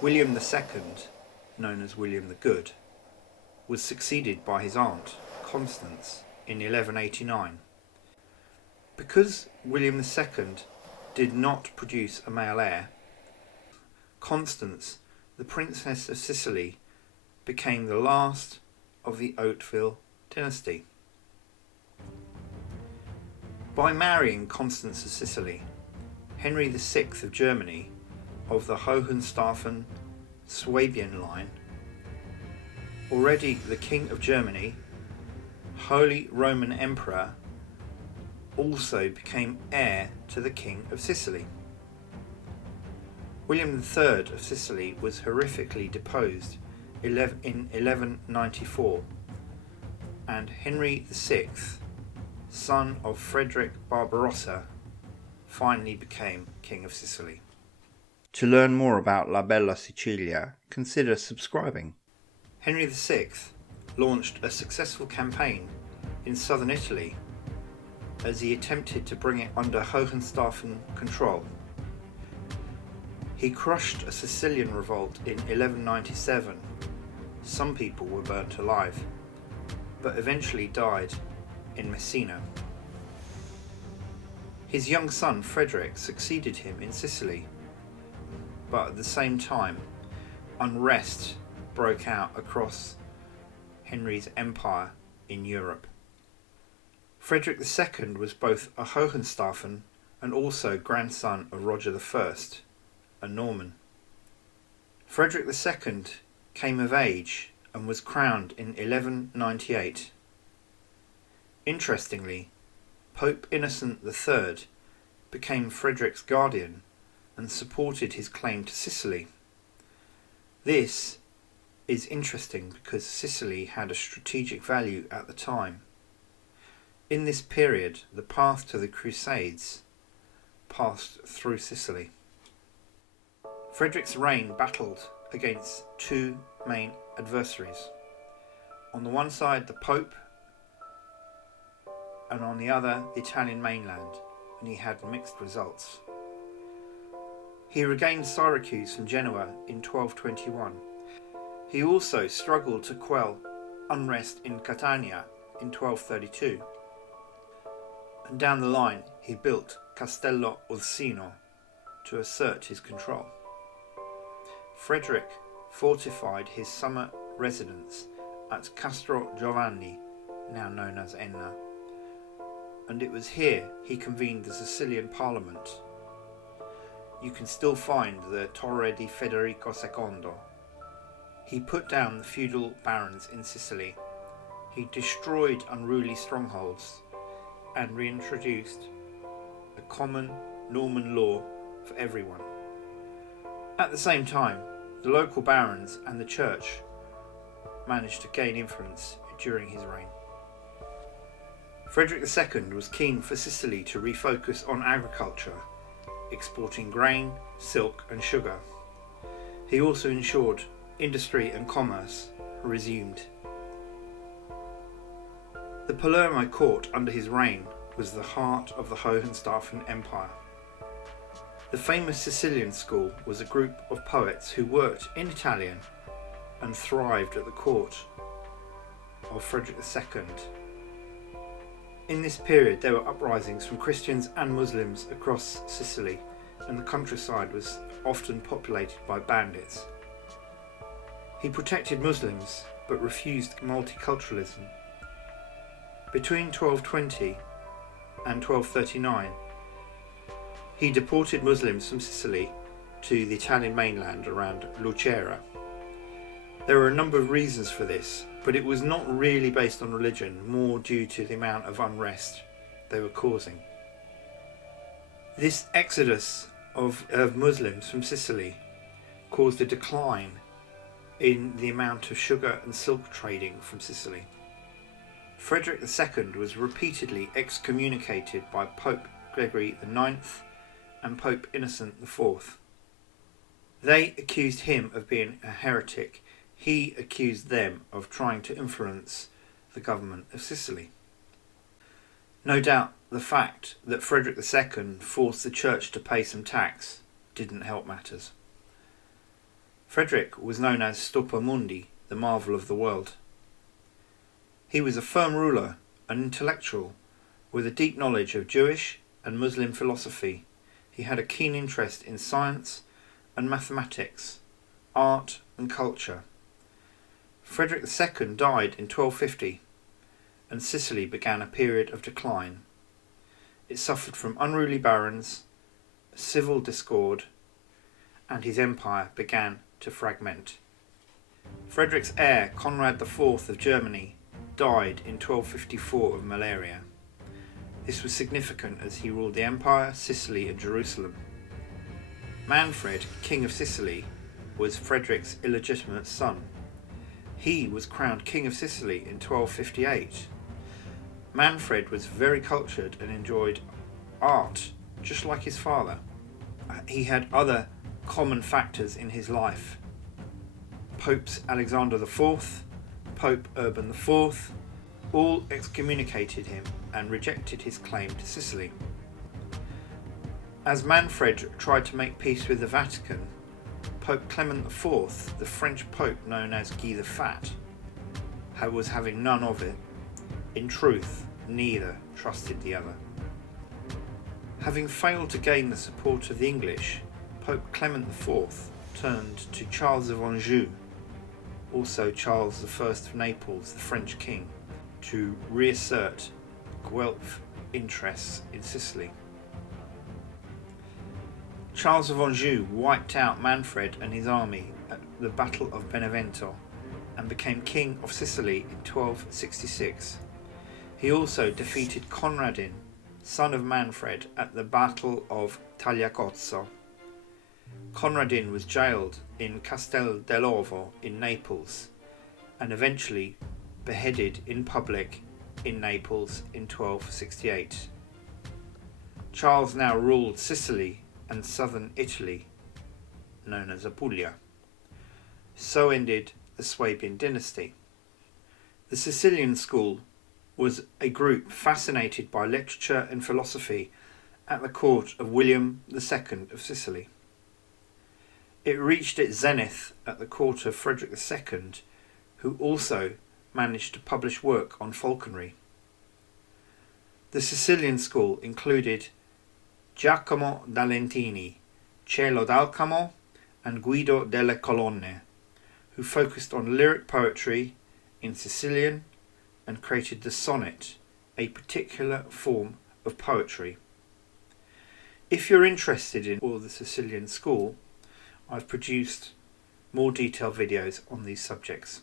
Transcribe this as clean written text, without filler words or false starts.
William II, known as William the Good, was succeeded by his aunt, Constance, in 1189. Because William II did not produce a male heir, Constance, the Princess of Sicily, became the last of the Hauteville dynasty. By marrying Constance of Sicily, Henry VI of Germany, of the Hohenstaufen Swabian line, already the King of Germany, Holy Roman Emperor, also became heir to the King of Sicily. William III of Sicily was horrifically deposed in 1194, and Henry VI, son of Frederick Barbarossa, finally became King of Sicily. To learn more about La Bella Sicilia, consider subscribing. Henry VI launched a successful campaign in southern Italy as he attempted to bring it under Hohenstaufen control. He crushed a Sicilian revolt in 1197. Some people were burnt alive, but eventually died in Messina. His young son Frederick succeeded him in Sicily, but at the same time, unrest broke out across Henry's empire in Europe. Frederick II was both a Hohenstaufen and also grandson of Roger I, a Norman. Frederick II came of age and was crowned in 1198. Interestingly, Pope Innocent III became Frederick's guardian and supported his claim to Sicily. This is interesting because Sicily had a strategic value at the time. In this period, the path to the Crusades passed through Sicily. Frederick's reign battled against two main adversaries. On the one side, the Pope, and on the other, the Italian mainland, and he had mixed results. He regained Syracuse from Genoa in 1221. He also struggled to quell unrest in Catania in 1232. And down the line, he built Castello Ursino to assert his control. Frederick fortified his summer residence at Castro Giovanni, now known as Enna, and it was here he convened the Sicilian Parliament. You can still find the Torre di Federico II. He put down the feudal barons in Sicily. He destroyed unruly strongholds and reintroduced a common Norman law for everyone. At the same time, the local barons and the church managed to gain influence during his reign. Frederick II was keen for Sicily to refocus on agriculture, exporting grain, silk and sugar. He also ensured industry and commerce resumed. The Palermo court under his reign was the heart of the Hohenstaufen Empire. The famous Sicilian School was a group of poets who worked in Italian and thrived at the court of Frederick II. In this period there were uprisings from Christians and Muslims across Sicily, and the countryside was often populated by bandits. He protected Muslims but refused multiculturalism. Between 1220 and 1239, he deported Muslims from Sicily to the Italian mainland around Lucera. There were a number of reasons for this, but it was not really based on religion, more due to the amount of unrest they were causing. This exodus of Muslims from Sicily caused a decline in the amount of sugar and silk trading from Sicily. Frederick II was repeatedly excommunicated by Pope Gregory IX and Pope Innocent IV. They accused him of being a heretic. He accused them of trying to influence the government of Sicily. No doubt the fact that Frederick II forced the church to pay some tax didn't help matters. Frederick was known as Stupor Mundi, the marvel of the world. He was a firm ruler, an intellectual, with a deep knowledge of Jewish and Muslim philosophy. He had a keen interest in science and mathematics, art and culture. Frederick II died in 1250, and Sicily began a period of decline. It suffered from unruly barons, civil discord, and his empire began to fragment. Frederick's heir, Conrad IV of Germany, died in 1254 of malaria. This was significant as he ruled the empire, Sicily and Jerusalem. Manfred, King of Sicily, was Frederick's illegitimate son. He was crowned King of Sicily in 1258. Manfred was very cultured and enjoyed art, just like his father. He had other common factors in his life. Popes Alexander IV, Pope Urban IV, all excommunicated him and rejected his claim to Sicily. As Manfred tried to make peace with the Vatican, Pope Clement IV, the French Pope known as Guy the Fat, was having none of it. In truth, neither trusted the other. Having failed to gain the support of the English, Pope Clement IV turned to Charles of Anjou, also Charles I of Naples, the French king, to reassert Guelph interests in Sicily. Charles of Anjou wiped out Manfred and his army at the Battle of Benevento and became King of Sicily in 1266. He also defeated Conradin, son of Manfred, at the Battle of Tagliacozzo. Conradin was jailed in Castel dell'Ovo in Naples and eventually beheaded in public in Naples in 1268. Charles now ruled Sicily and southern Italy, known as Apulia. So ended the Swabian dynasty. The Sicilian School was a group fascinated by literature and philosophy at the court of William II of Sicily. It reached its zenith at the court of Frederick II, who also managed to publish work on falconry. The Sicilian School included Giacomo da Lentini, Cielo d'Alcamo and Guido delle Colonne, who focused on lyric poetry in Sicilian and created the sonnet, a particular form of poetry. If you're interested in the Sicilian School, I've produced more detailed videos on these subjects.